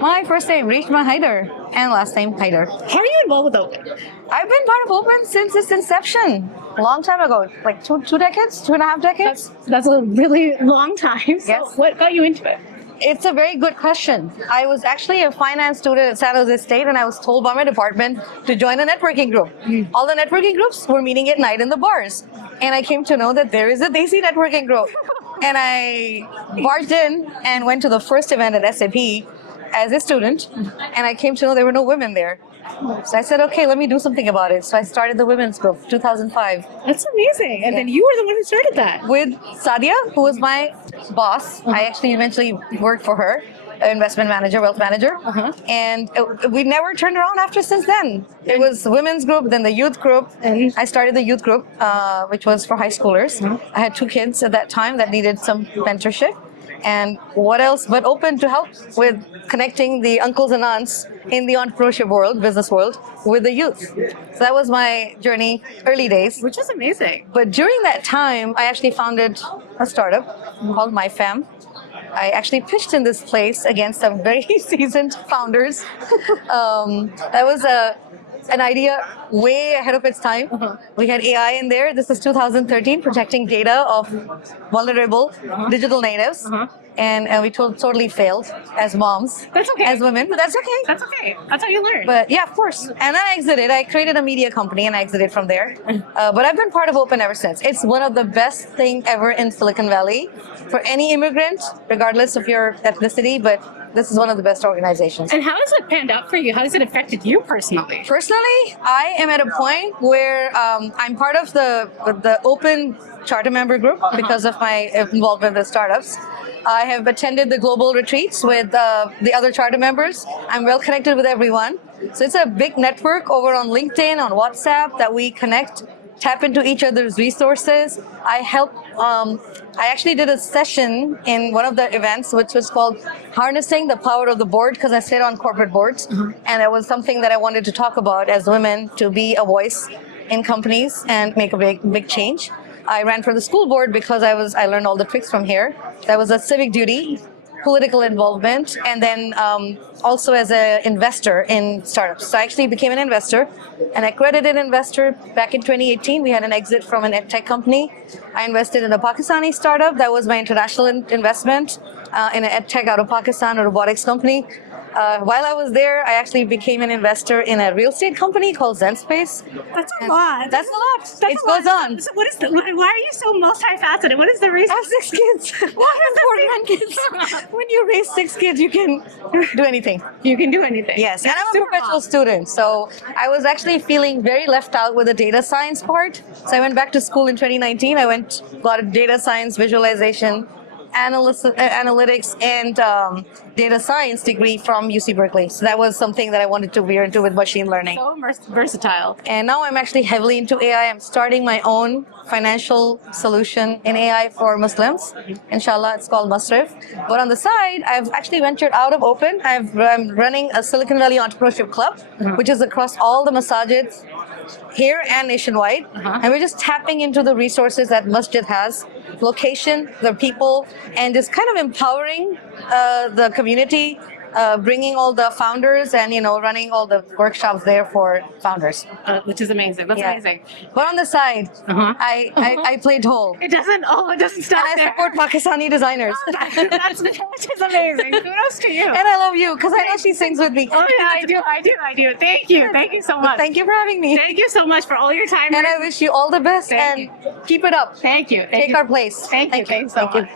My first name, Reshma Hyder, and last name, Hyder. How are you involved with Open? I've been part of Open since its inception, a long time ago, like two decades, 2.5 decades. That's a really long time. So Yes. what got you into it? It's a very good question. I was actually a finance student at San Jose State, and I was told by my department to join a networking group. All the networking groups were meeting at night in the bars, and I came to know that there is a Desi networking group. And I barged in and went to the first event at SAP as a student, and I came to know there were no women there. So I said, okay, let me do something about it. So I started the women's group, 2005. That's amazing. And then you were the one who started that. With Sadia, who was my boss. I actually eventually worked for her, investment manager, wealth manager. And we never turned around after since then. It was women's group, then the youth group. And I started the youth group, which was for high schoolers. I had 2 kids at that time that needed some mentorship. And what else but open to help with connecting the uncles and aunts in the entrepreneurship world, business world, with the youth. So that was my journey, early days. which is amazing. But during that time, I actually founded a startup called MyFam. I actually pitched in this place against some very seasoned founders. That was an idea way ahead of its time. We had AI in there. This is 2013, protecting data of vulnerable digital natives. And we totally failed as moms, That's okay. as women, but that's okay. That's okay. That's how you learn. But yeah, of course. And I exited. I created a media company and I exited from there. But I've been part of Open ever since. It's one of the best thing ever in Silicon Valley for any immigrant, regardless of your ethnicity. But this is one of the best organizations. And how has it panned out for you? How has it affected you personally? Personally, I am at a point where I'm part of the Open charter member group because of my involvement with startups. I have attended the global retreats with the other charter members. I'm well connected with everyone. So it's a big network over on LinkedIn, on WhatsApp, that we connect, tap into each other's resources. I actually did a session in one of the events, which was called Harnessing the Power of the Board, because I sit on corporate boards. And it was something that I wanted to talk about as women, to be a voice in companies and make a big change. I ran for the school board because I learned all the tricks from here. That was a civic duty, political involvement, and then also as an investor in startups. So I actually became an investor, an accredited investor. Back in 2018, we had an exit from an tech company. I invested in a Pakistani startup. That was my international investment in an ed tech out of Pakistan, a robotics company. While I was there, I actually became an investor in a real estate company called ZenSpace. That's a lot. That's a lot. It a lot. goes on. So why are you so multifaceted? What is the reason? I have 6 kids. What is Four grandkids. When you raise 6 kids, you can do anything. You can do anything. Yes, and That's I'm a super perpetual awesome. student, so I was actually feeling very left out with the data science part. So I went back to school in 2019. I got a data science, visualization, analytics, and data science degree from UC Berkeley. So that was something that I wanted to veer into with machine learning. So versatile. And now I'm actually heavily into AI. I'm starting my own financial solution in AI for Muslims. Inshallah, it's called Masrif. But on the side, I've actually ventured out of Open. I'm running a Silicon Valley Entrepreneurship Club, which is across all the masajids here and nationwide. And we're just tapping into the resources that masjid has, location, the people, and just kind of empowering the community, bringing all the founders and, running all the workshops there for founders. Which is amazing. That's Yeah. amazing. But on the side, I play dhol. It doesn't stop And I there. support Pakistani designers. Which is amazing. Kudos to you. And I love you, because I know she sings with me. Oh yeah, I do. Thank you so much. Thank you for having me. Thank you so much for all your time. And I wish you all the best, Thank and keep it up. Thank you. Take our place. Thank you. Thanks so much.